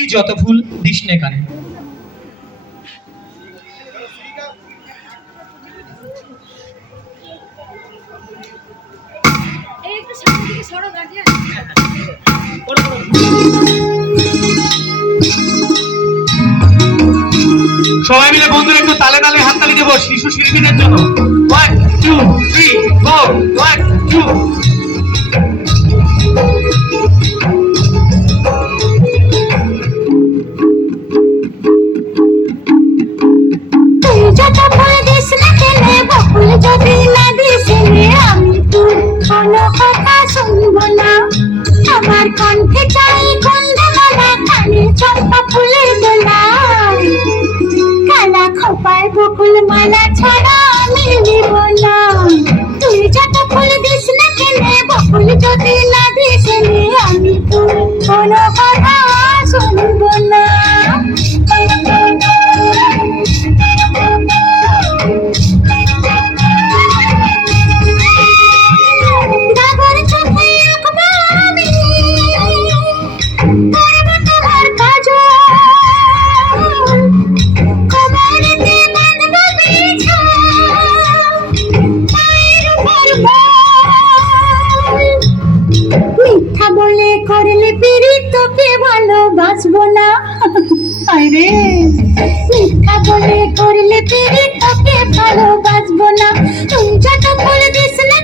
তুই যত ফুল দিস নে কানে। সবাই মিলে বন্ধুরা একটু তালে তালে হাততালি দেবো শিশু শিল্পীদের জন্য। 1 2 3 4 1 2। আমার কণ্ঠে চাই গন্ধমালা, কানে চম্পা ফুলের দোলা, কালা খোপায় বকুল মালা ছাড়া আমি নিব না। তুই যত ফুল দিস না কেনে, বকুল যদি না দিস নে, আমি তোর কোনো কথা শুনব না। মিথ্যা বলে করলে পিড়ি তোকে ভালোবাসবো না। আরে মিথ্যা বলে করলে পিড়ি তোকে ভালোবাসবো না। তুই যত ফুল দিস না